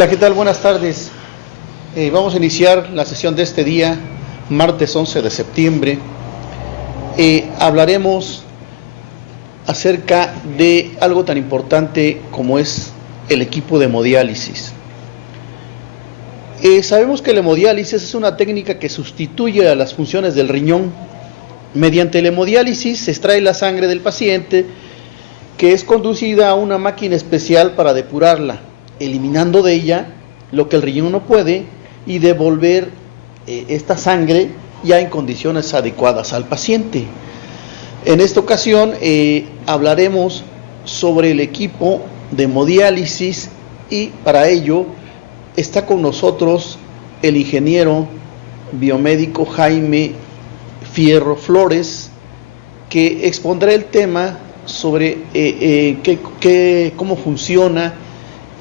Hola, ¿qué tal? Buenas tardes. Vamos a iniciar la sesión de este día, martes 11 de septiembre. Hablaremos acerca de algo tan importante como es el equipo de hemodiálisis. Sabemos que la hemodiálisis es una técnica que sustituye a las funciones del riñón. Mediante la hemodiálisis se extrae la sangre del paciente, que es conducida a una máquina especial para depurarla, eliminando de ella lo que el riñón no puede y devolver esta sangre ya en condiciones adecuadas al paciente. En esta ocasión hablaremos sobre el equipo de hemodiálisis y para ello está con nosotros el ingeniero biomédico Jaime Fierro Flores, que expondrá el tema sobre cómo funciona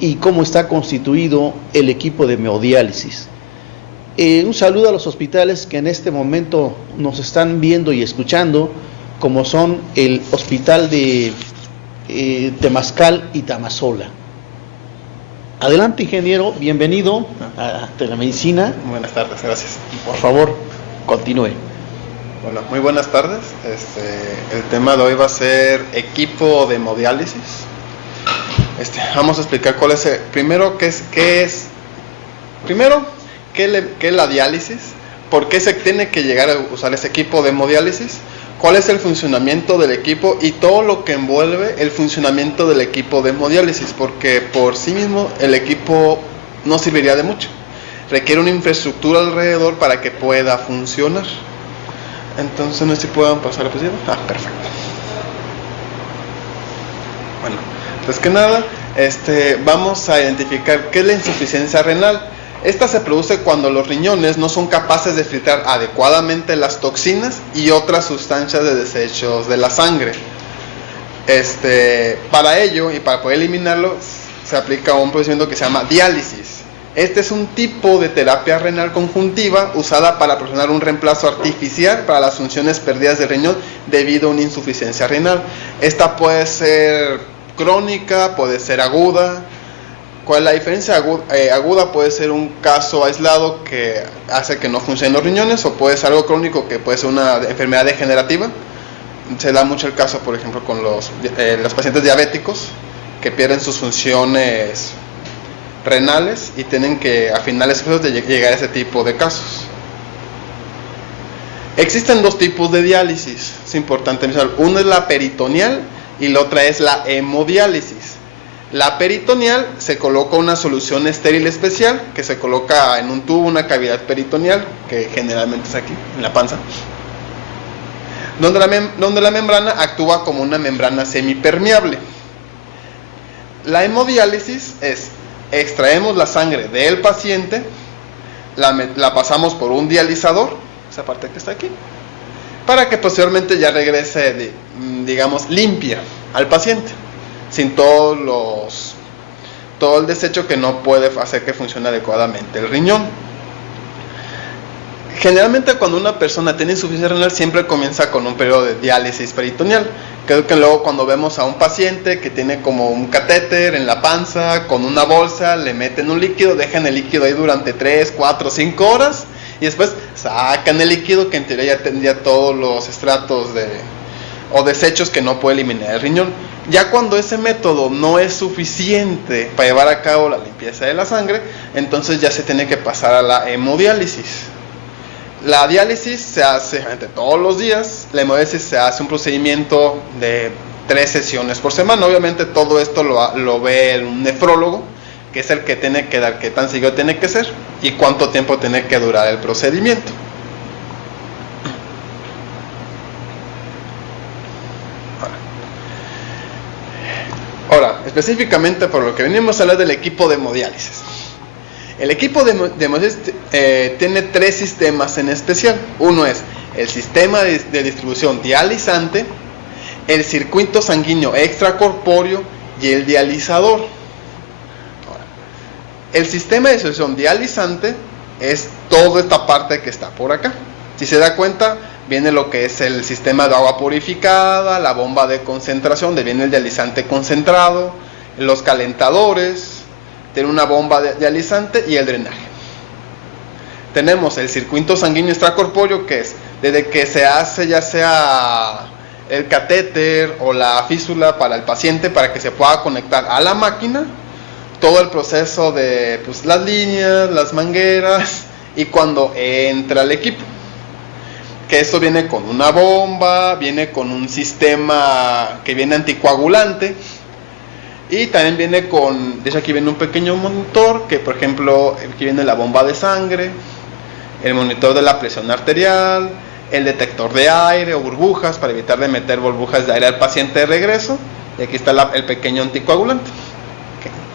y cómo está constituido el equipo de hemodiálisis. Un saludo a los hospitales que en este momento nos están viendo y escuchando, como son el hospital de Temazcal y Tamazola. Adelante, ingeniero, bienvenido a Telemedicina. Buenas tardes, gracias. Por favor, continúe. Bueno, muy buenas tardes. El tema de hoy va a ser equipo de hemodiálisis. Vamos a explicar cuál es primero qué es la diálisis, por qué se tiene que llegar a usar ese equipo de hemodiálisis, cuál es el funcionamiento del equipo y todo lo que envuelve el funcionamiento del equipo de hemodiálisis, porque por sí mismo el equipo no serviría de mucho. Requiere una infraestructura alrededor para que pueda funcionar. Entonces, no sé si puedan pasar la diapositiva. Perfecto. Bueno, pues que nada, vamos a identificar qué es la insuficiencia renal. Esta se produce cuando los riñones no son capaces de filtrar adecuadamente las toxinas y otras sustancias de desechos de la sangre. Para ello y para poder eliminarlo se aplica un procedimiento que se llama diálisis. Este es un tipo de terapia renal conjuntiva usada para proporcionar un reemplazo artificial para las funciones perdidas del riñón debido a una insuficiencia renal. Esta puede ser crónica, puede ser aguda. ¿Cuál es la diferencia? Aguda puede ser un caso aislado que hace que no funcionen los riñones, o puede ser algo crónico que puede ser una enfermedad degenerativa. Se da mucho el caso, por ejemplo, con los pacientes diabéticos que pierden sus funciones renales y tienen que a finales de llegar a ese tipo de casos. Existen dos tipos de diálisis, es importante mencionar. Uno es la peritoneal y la otra es la hemodiálisis. La peritoneal se coloca una solución estéril especial que se coloca en un tubo, una cavidad peritoneal, que generalmente es aquí, en la panza, donde la membrana actúa como una membrana semipermeable. La hemodiálisis es: extraemos la sangre del paciente, la pasamos por un dializador, esa parte que está aquí, para que posteriormente ya regrese, digamos, limpia al paciente, sin todo el desecho que no puede hacer que funcione adecuadamente el riñón. Generalmente cuando una persona tiene insuficiencia renal siempre comienza con un periodo de diálisis peritoneal. Creo que luego cuando vemos a un paciente que tiene como un catéter en la panza, con una bolsa, le meten un líquido, dejan el líquido ahí durante 3, 4, 5 horas y después sacan el líquido que en teoría ya tendría todos los estratos o desechos que no puede eliminar el riñón. Ya cuando ese método no es suficiente para llevar a cabo la limpieza de la sangre, entonces ya se tiene que pasar a la hemodiálisis. La diálisis se hace todos los días. La hemodiálisis se hace un procedimiento de 3 sesiones por semana. Obviamente todo esto lo ve un nefrólogo, que es el que tiene que dar qué tan seguido tiene que ser y cuánto tiempo tiene que durar el procedimiento. Ahora, específicamente por lo que venimos a hablar del equipo de hemodiálisis. El equipo de hemodiálisis tiene 3 sistemas en especial. Uno es el sistema de distribución dializante, el circuito sanguíneo extracorpóreo y el dializador. Ahora, el sistema de distribución dializante es toda esta parte que está por acá. Si se da cuenta, viene lo que es el sistema de agua purificada, la bomba de concentración, donde viene el dializante concentrado, los calentadores, tiene una bomba dializante y el drenaje. Tenemos el circuito sanguíneo extracorpóreo, que es desde que se hace ya sea el catéter o la fístula para el paciente para que se pueda conectar a la máquina, todo el proceso de pues, las líneas, las mangueras y cuando entra el equipo. Que esto viene con una bomba, viene con un sistema que viene anticoagulante y también viene con, de hecho aquí viene un pequeño monitor que por ejemplo aquí viene la bomba de sangre, el monitor de la presión arterial, el detector de aire o burbujas para evitar de meter burbujas de aire al paciente de regreso, y aquí está el pequeño anticoagulante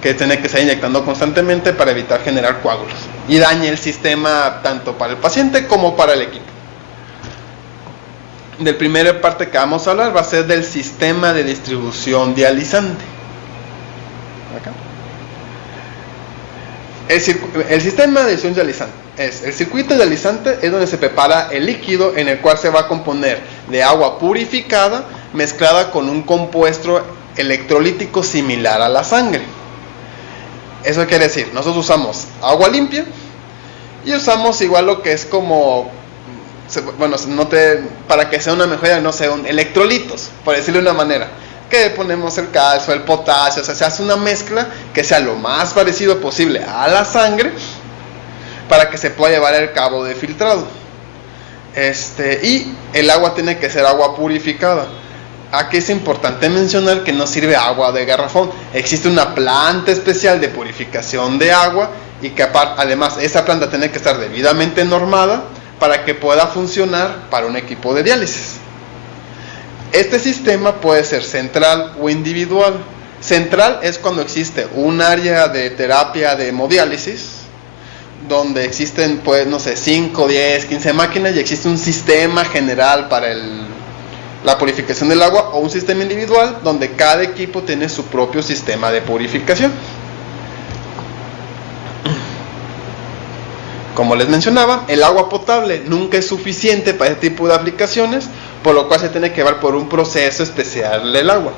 que tiene que estar inyectando constantemente para evitar generar coágulos y dañe el sistema tanto para el paciente como para el equipo. Del primera parte que vamos a hablar va a ser del sistema de distribución dializante. Acá. El sistema de distribución dializante es el circuito dializante, es donde se prepara el líquido en el cual se va a componer de agua purificada mezclada con un compuesto electrolítico similar a la sangre. Eso quiere decir, nosotros usamos agua limpia y usamos igual lo que es como, bueno, para que sea una mejora, no sé, electrolitos, por decirlo de una manera, que ponemos el calcio, el potasio, o sea, se hace una mezcla que sea lo más parecido posible a la sangre para que se pueda llevar el cabo de filtrado. Y el agua tiene que ser agua purificada. Aquí es importante mencionar que no sirve agua de garrafón. Existe una planta especial de purificación de agua y que además esa planta tiene que estar debidamente normada para que pueda funcionar para un equipo de diálisis. Este sistema puede ser central o individual. Central es cuando existe un área de terapia de hemodiálisis donde existen, pues, no sé, 5, 10, 15 máquinas y existe un sistema general para la purificación del agua, o un sistema individual donde cada equipo tiene su propio sistema de purificación. Como les mencionaba, el agua potable nunca es suficiente para este tipo de aplicaciones, por lo cual se tiene que llevar por un proceso especial del agua.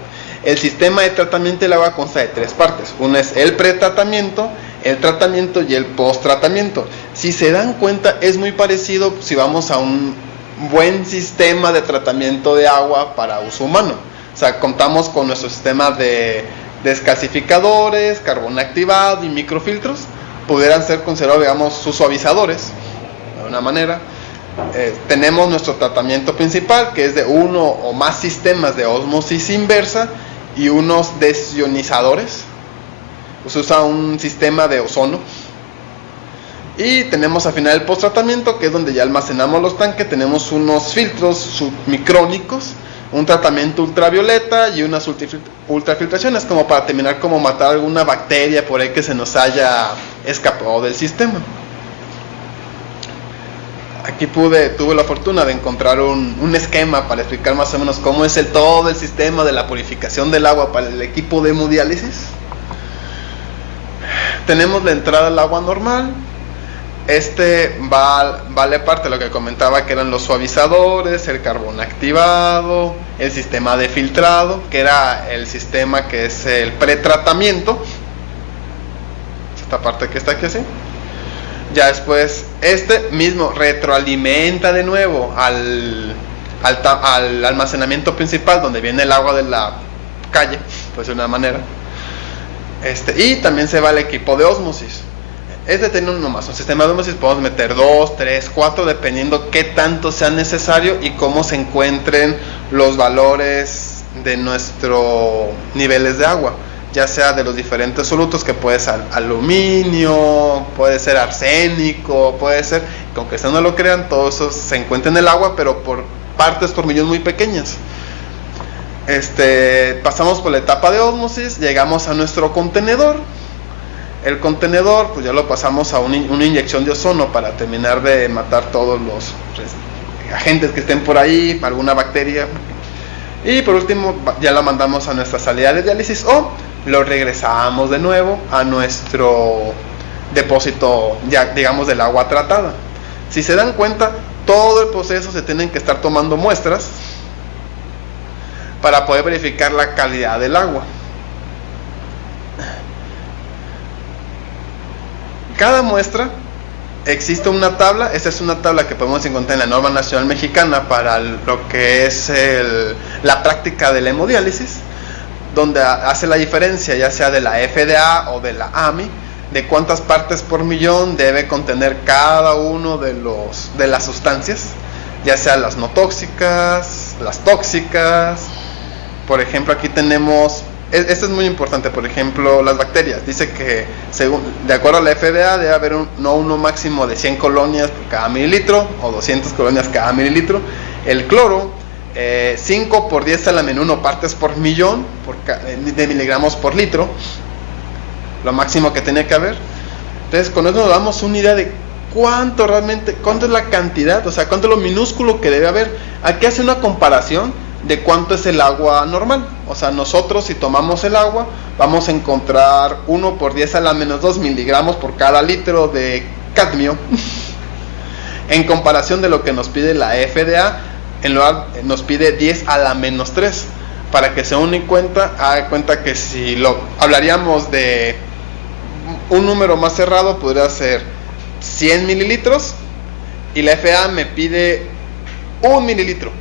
El sistema de tratamiento del agua consta de 3 partes. Una es el pretratamiento, el tratamiento y el post-tratamiento. Si se dan cuenta, es muy parecido si vamos a un buen sistema de tratamiento de agua para uso humano. O sea, contamos con nuestro sistema de desgasificadores, carbón activado y microfiltros. Pudieran ser considerados, digamos, sus suavizadores, de alguna manera. Tenemos nuestro tratamiento principal, que es de uno o más sistemas de ósmosis inversa y unos desionizadores. Se usa un sistema de ozono. Y tenemos al final el post-tratamiento, que es donde ya almacenamos los tanques. Tenemos unos filtros submicrónicos, un tratamiento ultravioleta y unas ultrafiltraciones, como para terminar, como matar alguna bacteria por ahí que se nos haya escapado del sistema. Aquí tuve la fortuna de encontrar un esquema para explicar más o menos cómo es todo el sistema de la purificación del agua para el equipo de hemodiálisis. Tenemos la entrada al agua normal. Vale parte de lo que comentaba, que eran los suavizadores, el carbón activado, el sistema de filtrado, que era el sistema que es el pretratamiento. Esta parte que está aquí así. Ya después, mismo retroalimenta de nuevo al almacenamiento principal, donde viene el agua de la calle, pues de una manera. Y también se va al equipo de ósmosis. Tiene nomás un sistema de ósmosis, podemos meter 2, 3, 4, dependiendo qué tanto sea necesario y cómo se encuentren los valores de nuestros niveles de agua, ya sea de los diferentes solutos, que puede ser aluminio, puede ser arsénico, puede ser, que aunque ustedes no lo crean, todo eso se encuentra en el agua, pero por partes, por millones muy pequeñas. Pasamos por la etapa de ósmosis, llegamos a nuestro contenedor. El contenedor, pues ya lo pasamos a una inyección de ozono para terminar de matar todos los agentes que estén por ahí, alguna bacteria. Y por último, ya lo mandamos a nuestra salida de diálisis o lo regresamos de nuevo a nuestro depósito, ya digamos, del agua tratada. Si se dan cuenta, todo el proceso se tienen que estar tomando muestras para poder verificar la calidad del agua. cada muestra existe una tabla. Esta es una tabla que podemos encontrar en la norma nacional mexicana para lo que es la práctica de la hemodiálisis, donde hace la diferencia ya sea de la FDA o de la AMI, de cuántas partes por millón debe contener cada uno de las sustancias, ya sea las no tóxicas, las tóxicas. Por ejemplo, aquí tenemos, esto es muy importante, por ejemplo, las bacterias. Dice que, de acuerdo a la FDA, debe haber uno máximo de 100 colonias por cada mililitro, o 200 colonias cada mililitro. El cloro, 5 por 10 a la menor 1 partes por millón de miligramos por litro, lo máximo que tiene que haber. Entonces, con eso nos damos una idea de cuánto es la cantidad, o sea, cuánto es lo minúsculo que debe haber. Aquí hace una comparación de cuánto es el agua normal. O sea, nosotros si tomamos el agua, vamos a encontrar 1 por 10 a la menos 2 miligramos por cada litro de cadmio. En comparación de lo que nos pide la FDA, nos pide 10 a la menos 3. Para que se une cuenta, haga cuenta que si hablaríamos de un número más cerrado, podría ser 100 mililitros, y la FDA me pide 1 mililitro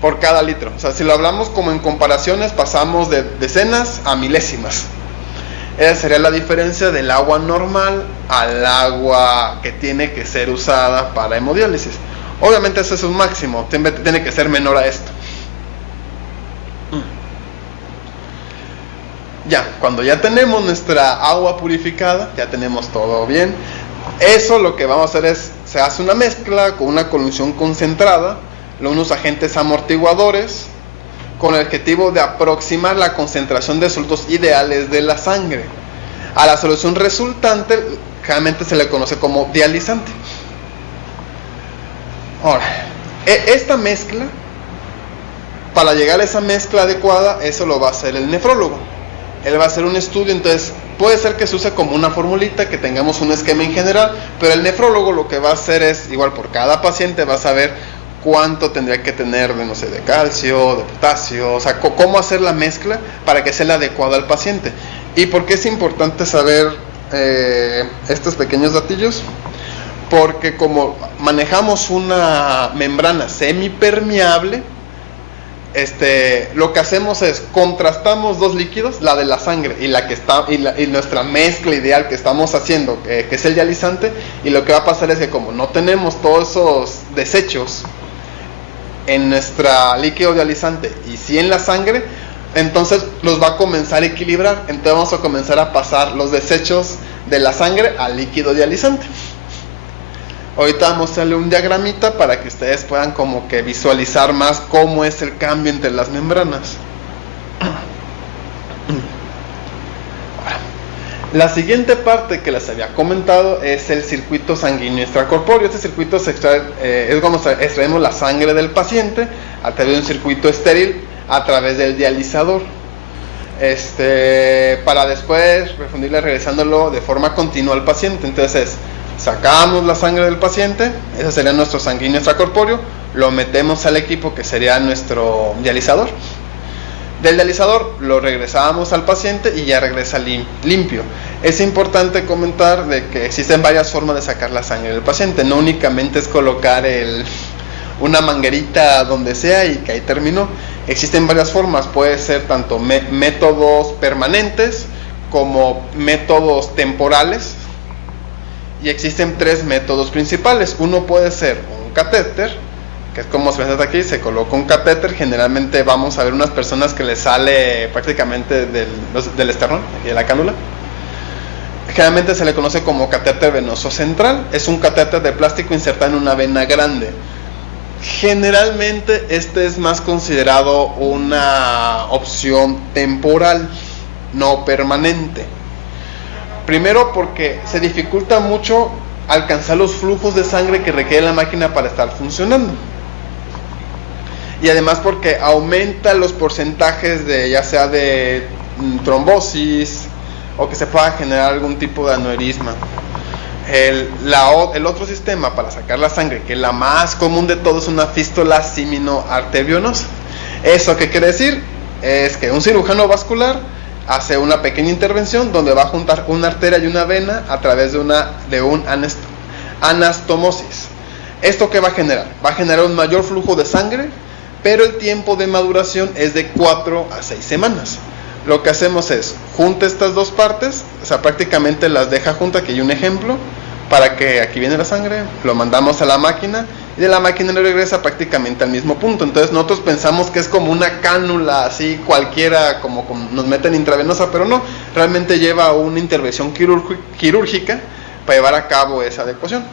por cada litro. O sea, si lo hablamos como en comparaciones, pasamos de decenas a milésimas. Esa sería la diferencia del agua normal al agua que tiene que ser usada para hemodiálisis. Obviamente ese es un máximo, tiene que ser menor a esto. Ya, cuando ya tenemos nuestra agua purificada, ya tenemos todo bien. Eso lo que vamos a hacer es, se hace una mezcla con una colusión concentrada, unos agentes amortiguadores, con el objetivo de aproximar la concentración de solutos ideales de la sangre. A la solución resultante, generalmente se le conoce como dializante. Ahora, esta mezcla, para llegar a esa mezcla adecuada, eso lo va a hacer el nefrólogo. Él va a hacer un estudio, entonces puede ser que se use como una formulita, que tengamos un esquema en general, pero el nefrólogo lo que va a hacer es, igual por cada paciente, va a saber cuánto tendría que tener de, no sé, de calcio, de potasio, o sea, cómo hacer la mezcla para que sea la adecuada al paciente. ¿Y por qué es importante saber estos pequeños datillos? Porque como manejamos una membrana semipermeable, lo que hacemos es contrastamos dos líquidos, la de la sangre y la que está y nuestra mezcla ideal que estamos haciendo, que es el dializante, y lo que va a pasar es que como no tenemos todos esos desechos en nuestra líquido dializante y sí en la sangre, entonces los va a comenzar a equilibrar. Entonces vamos a comenzar a pasar los desechos de la sangre al líquido dializante. Ahorita vamos a hacerle un diagramita para que ustedes puedan como que visualizar más cómo es el cambio entre las membranas. La siguiente parte que les había comentado es el circuito sanguíneo extracorpóreo. Este circuito es como extraemos la sangre del paciente a través de un circuito estéril a través del dializador. Para después refundirle regresándolo de forma continua al paciente. Entonces sacamos la sangre del paciente, ese sería nuestro sanguíneo extracorpóreo, lo metemos al equipo que sería nuestro dializador. Del dializador lo regresamos al paciente y ya regresa limpio. Es importante comentar de que existen varias formas de sacar la sangre del paciente, no únicamente es colocar una manguerita donde sea y que ahí terminó. Existen varias formas, puede ser tanto métodos permanentes como métodos temporales. Y existen tres métodos principales. Uno puede ser un catéter, que es como se ve aquí, se coloca un catéter. Generalmente vamos a ver unas personas que les sale prácticamente del esternón, aquí de la cánula. Generalmente se le conoce como catéter venoso central. Es un catéter de plástico insertado en una vena grande. Generalmente este es más considerado una opción temporal, no permanente. Primero porque se dificulta mucho alcanzar los flujos de sangre que requiere la máquina para estar funcionando. Y además porque aumenta los porcentajes de ya sea de trombosis o que se pueda generar algún tipo de aneurisma. El otro sistema para sacar la sangre, que es la más común de todos, es una fístula simino-arteriovenosa. ¿Eso qué quiere decir? Es que un cirujano vascular hace una pequeña intervención donde va a juntar una arteria y una vena a través de un anastomosis. ¿Esto qué va a generar? Va a generar un mayor flujo de sangre, pero el tiempo de maduración es de 4 a 6 semanas. Lo que hacemos es, junta estas dos partes, o sea, prácticamente las deja juntas, aquí hay un ejemplo, para que aquí viene la sangre, lo mandamos a la máquina, y de la máquina le regresa prácticamente al mismo punto. Entonces nosotros pensamos que es como una cánula, así cualquiera, como nos meten intravenosa, pero no, realmente lleva una intervención quirúrgica para llevar a cabo esa adecuación.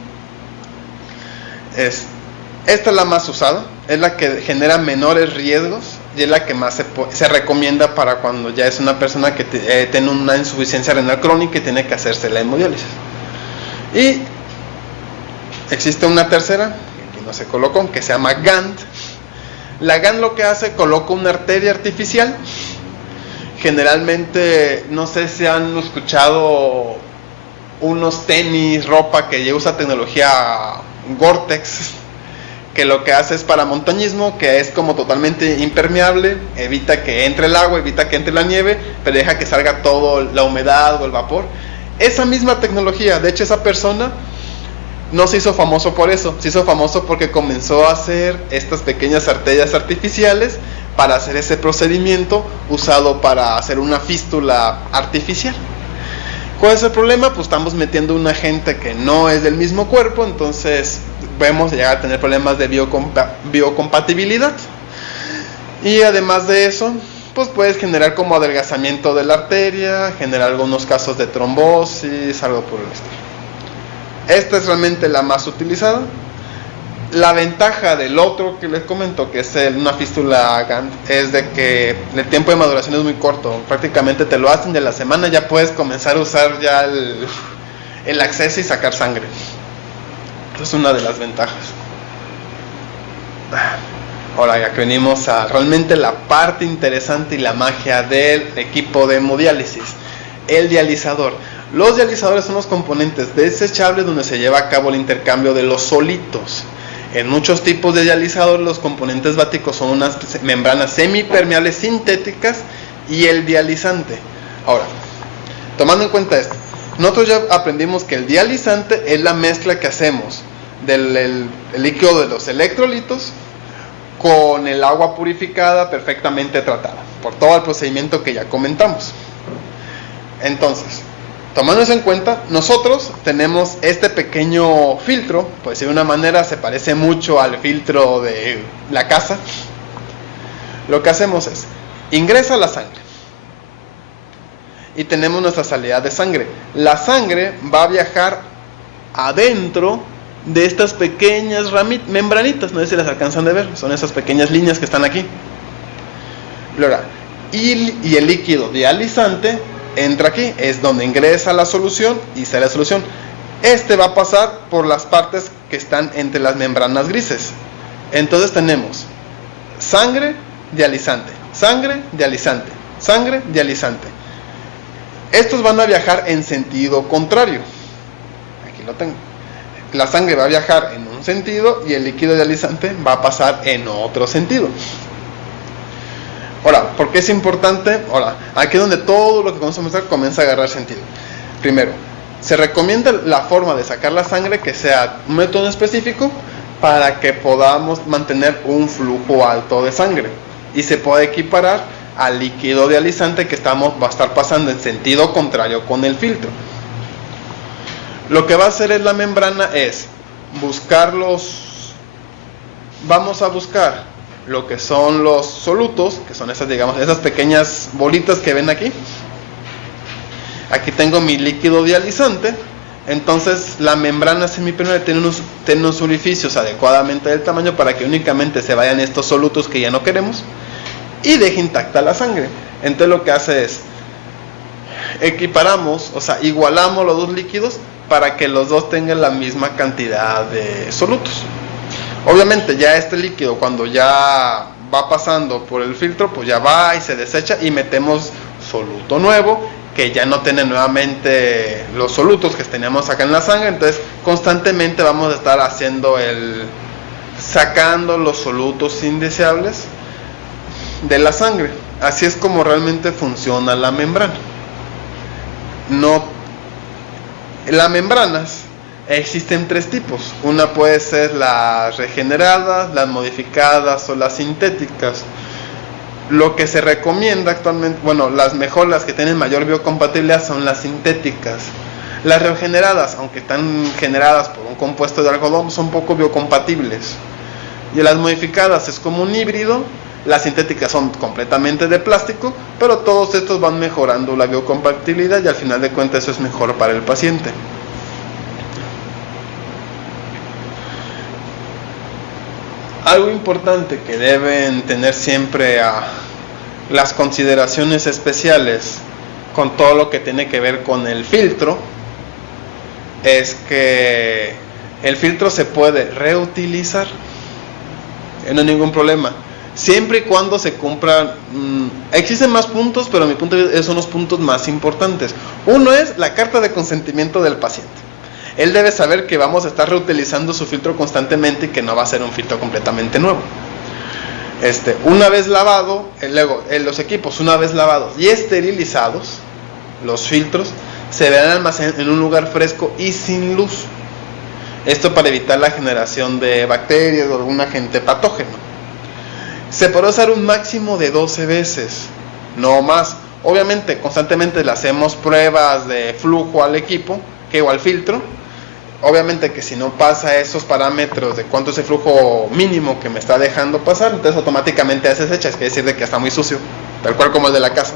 Esta es la más usada, es la que genera menores riesgos y es la que más se recomienda para cuando ya es una persona que tiene una insuficiencia renal crónica y tiene que hacerse la hemodiálisis. Y existe una tercera, que aquí no se colocó, que se llama Gant. La Gant lo que hace, coloca una arteria artificial. Generalmente, no sé si han escuchado unos tenis, ropa que ya usa tecnología Gore-Tex, que lo que hace es para montañismo, que es como totalmente impermeable, evita que entre el agua, evita que entre la nieve, pero deja que salga toda la humedad o el vapor. Esa misma tecnología, de hecho esa persona no se hizo famoso por eso, se hizo famoso porque comenzó a hacer estas pequeñas arterias artificiales para hacer ese procedimiento usado para hacer una fístula artificial. ¿Cuál es el problema? Pues estamos metiendo un agente que no es del mismo cuerpo, entonces vemos llegar a tener problemas de biocompatibilidad. Y además de eso, pues puedes generar como adelgazamiento de la arteria, generar algunos casos de trombosis, algo por el estilo. Esta es realmente la más utilizada. La ventaja del otro que les comento, que es una fístula Gant, es de que el tiempo de maduración es muy corto. Prácticamente te lo hacen de la semana, ya puedes comenzar a usar ya el acceso y sacar sangre. Esa es una de las ventajas. Ahora ya que venimos a realmente la parte interesante y la magia del equipo de hemodiálisis, el dializador. Los dializadores son los componentes desechables donde se lleva a cabo el intercambio de los solitos. En muchos tipos de dializador los componentes váticos son unas membranas semipermeables sintéticas y el dializante. Ahora, tomando en cuenta esto, nosotros ya aprendimos que el dializante es la mezcla que hacemos del líquido de los electrolitos con el agua purificada perfectamente tratada, por todo el procedimiento que ya comentamos. Entonces, tomando eso en cuenta, nosotros tenemos este pequeño filtro, por decir de una manera, se parece mucho al filtro de la casa. Lo que hacemos es, ingresa la sangre y tenemos nuestra salida de sangre. La sangre va a viajar adentro de estas pequeñas membranitas, no sé si las alcanzan de ver, son esas pequeñas líneas que están aquí. Y el líquido dializante entra aquí, es donde ingresa la solución y sale la solución. Este va a pasar por las partes que están entre las membranas grises. Entonces tenemos sangre, dializante, sangre, dializante, sangre, dializante. Estos van a viajar en sentido contrario. Aquí lo tengo. La sangre va a viajar en un sentido y el líquido dializante va a pasar en otro sentido. Ahora, ¿por qué es importante? Ahora, aquí es donde todo lo que vamos a mostrar comienza a agarrar sentido. Primero, se recomienda la forma de sacar la sangre que sea un método específico para que podamos mantener un flujo alto de sangre y se pueda equiparar al líquido dializante que va a estar pasando en sentido contrario con el filtro. Lo que va a hacer la membrana es vamos a buscar lo que son los solutos, que son esas, digamos, esas pequeñas bolitas que ven aquí. Aquí tengo mi líquido dializante. Entonces la membrana semipermeable tiene unos orificios adecuadamente del tamaño para que únicamente se vayan estos solutos que ya no queremos y deje intacta la sangre. Entonces lo que hace es equiparamos, o sea, igualamos los dos líquidos para que los dos tengan la misma cantidad de solutos. Obviamente ya este líquido, cuando ya va pasando por el filtro, pues ya va y se desecha y metemos soluto nuevo que ya no tiene nuevamente los solutos que teníamos acá en la sangre. Entonces constantemente vamos a estar sacando los solutos indeseables de la sangre. Así es como realmente funciona la membrana. No, las membranas existen 3 tipos. Una puede ser las regeneradas, las modificadas o las sintéticas. Lo que se recomienda actualmente, bueno, las que tienen mayor biocompatibilidad son las sintéticas. Las regeneradas, aunque están generadas por un compuesto de algodón, son poco biocompatibles. Y las modificadas es como un híbrido. Las sintéticas son completamente de plástico, pero todos estos van mejorando la biocompatibilidad y al final de cuentas eso es mejor para el paciente. Algo importante que deben tener siempre a las consideraciones especiales con todo lo que tiene que ver con el filtro es que el filtro se puede reutilizar, no hay ningún problema, siempre y cuando se cumplan. Existen más puntos, pero a mi punto de vista esos son los puntos más importantes. Uno es la carta de consentimiento del paciente. Él debe saber que vamos a estar reutilizando su filtro constantemente y que no va a ser un filtro completamente nuevo. Una vez lavado, luego los equipos una vez lavados y esterilizados, los filtros se deberán almacenar en un lugar fresco y sin luz. Esto para evitar la generación de bacterias o algún agente patógeno. Se puede usar un máximo de 12 veces, no más. Obviamente constantemente le hacemos pruebas de flujo al equipo o al filtro. Obviamente que si no pasa esos parámetros de cuánto es el flujo mínimo que me está dejando pasar, entonces automáticamente se desecha, es decir de que está muy sucio, tal cual como el de la casa.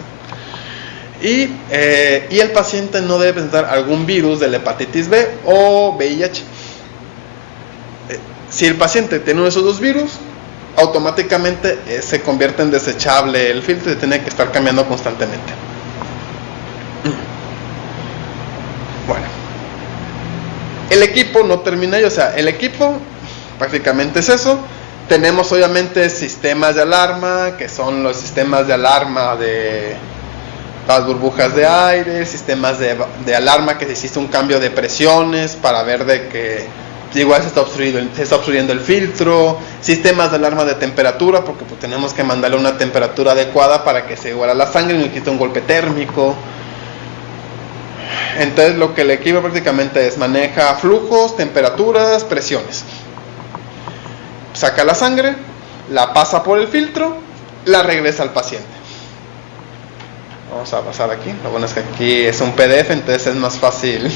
Y el paciente no debe presentar algún virus de la hepatitis B o VIH. Si el paciente tiene uno de esos 2 virus, automáticamente se convierte en desechable el filtro y tiene que estar cambiando constantemente. Bueno, el equipo no termina ahí, o sea, el equipo prácticamente es eso. Tenemos obviamente sistemas de alarma, que son los sistemas de alarma de las burbujas de aire, sistemas de alarma que si existe un cambio de presiones para ver de que igual se está obstruyendo el filtro, sistemas de alarma de temperatura, porque pues tenemos que mandarle una temperatura adecuada para que se iguale la sangre y no quite un golpe térmico. Entonces lo que el equipo prácticamente es maneja flujos, temperaturas, presiones. Saca la sangre, la pasa por el filtro, la regresa al paciente. Vamos a pasar aquí. Lo bueno es que aquí es un PDF, entonces es más fácil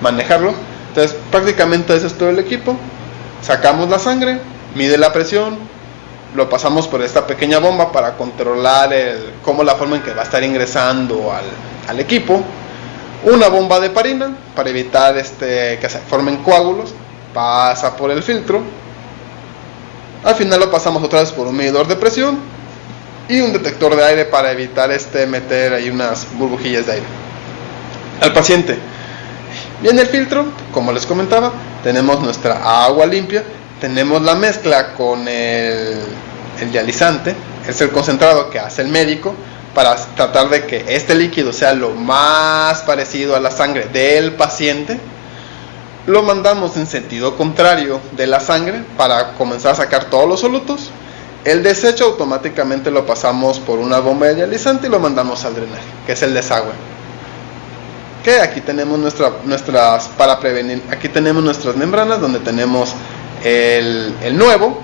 manejarlo. Entonces prácticamente ese es todo el equipo. Sacamos la sangre, mide la presión, lo pasamos por esta pequeña bomba para controlar la forma en que va a estar ingresando al equipo. Una bomba de heparina para evitar que se formen coágulos, pasa por el filtro. Al final lo pasamos otra vez por un medidor de presión y un detector de aire para evitar meter ahí unas burbujillas de aire al paciente. Viene el filtro, como les comentaba, tenemos nuestra agua limpia, tenemos la mezcla con el dializante, es el concentrado que hace el médico para tratar de que este líquido sea lo más parecido a la sangre del paciente. Lo mandamos en sentido contrario de la sangre para comenzar a sacar todos los solutos. El desecho automáticamente lo pasamos por una bomba de dializante y lo mandamos al drenaje, que es el desagüe. Que aquí tenemos para prevenir, aquí tenemos nuestras membranas donde tenemos el nuevo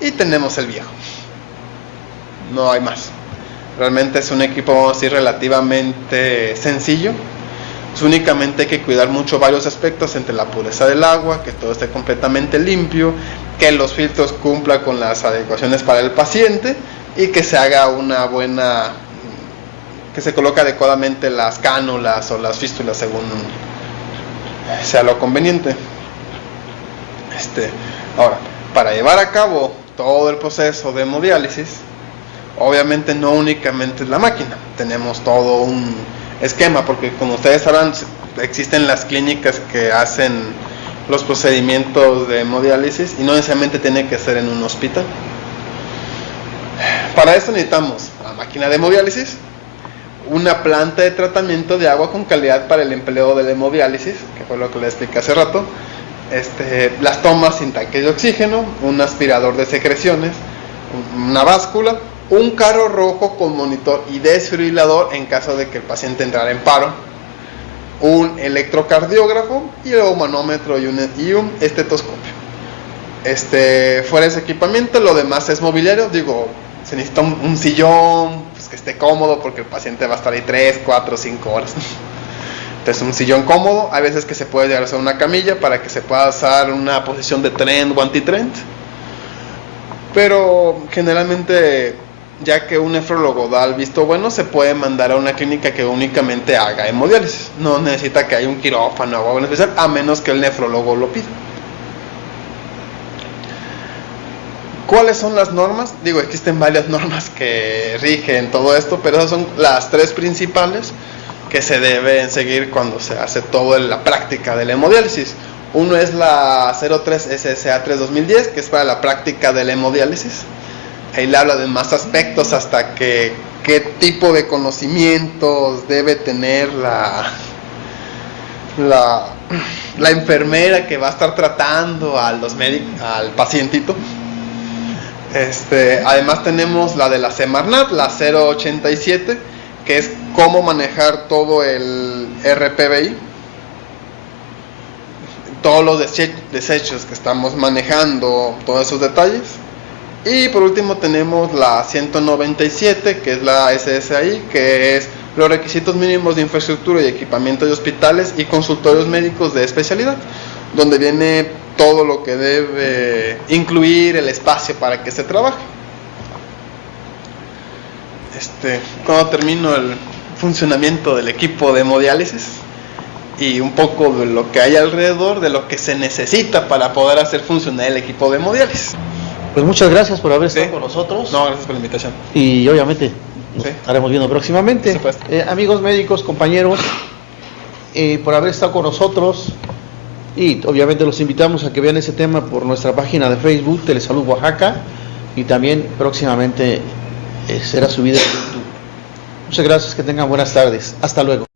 y tenemos el viejo. No hay más. Realmente es un equipo, vamos a decir, relativamente sencillo. Únicamente hay que cuidar mucho varios aspectos entre la pureza del agua, que todo esté completamente limpio, que los filtros cumplan con las adecuaciones para el paciente y que se haga que se coloque adecuadamente las cánulas o las fístulas según sea lo conveniente. Ahora, para llevar a cabo todo el proceso de hemodiálisis, obviamente no únicamente es la máquina, tenemos todo un esquema, porque como ustedes sabrán, existen las clínicas que hacen los procedimientos de hemodiálisis y no necesariamente tiene que ser en un hospital. Para esto necesitamos la máquina de hemodiálisis, una planta de tratamiento de agua con calidad para el empleo del hemodiálisis, que fue lo que les expliqué hace rato, las tomas sin tanque de oxígeno, un aspirador de secreciones, una báscula, un carro rojo con monitor y desfibrilador en caso de que el paciente entrara en paro, un electrocardiógrafo y luego un manómetro y un estetoscopio. Fuera ese equipamiento, lo demás es mobiliario. Digo, se necesita un sillón pues, que esté cómodo, porque el paciente va a estar ahí 3, 4, 5 horas. Entonces un sillón cómodo. Hay veces que se puede llegar a usar una camilla para que se pueda usar una posición de trend o antitrend, pero generalmente, ya que un nefrólogo da el visto bueno, se puede mandar a una clínica que únicamente haga hemodiálisis. No necesita que haya un quirófano o algo en especial, a menos que el nefrólogo lo pida. ¿Cuáles son las normas? Digo, existen varias normas que rigen todo esto, pero esas son las 3 principales que se deben seguir cuando se hace toda la práctica de la hemodiálisis. Uno es la 03 SSA 3 2010, que es para la práctica de la hemodiálisis. Ahí le habla de más aspectos, hasta qué tipo de conocimientos debe tener la enfermera que va a estar tratando al pacientito. Además tenemos la de la Semarnat, la 087, que es cómo manejar todo el RPBI, todos los desechos que estamos manejando, todos esos detalles. Y por último tenemos la 197, que es la SSI, que es los requisitos mínimos de infraestructura y equipamiento de hospitales y consultorios médicos de especialidad, donde viene todo lo que debe incluir el espacio para que se trabaje. Cuando termino el funcionamiento del equipo de hemodiálisis y un poco de lo que hay alrededor, de lo que se necesita para poder hacer funcionar el equipo de hemodiálisis. Pues muchas gracias por haber estado con nosotros. No, gracias por la invitación. Y obviamente nos estaremos viendo próximamente. Amigos médicos, compañeros, por haber estado con nosotros. Y obviamente los invitamos a que vean ese tema por nuestra página de Facebook, Telesalud Oaxaca. Y también próximamente será subido en YouTube. Muchas gracias, que tengan buenas tardes. Hasta luego.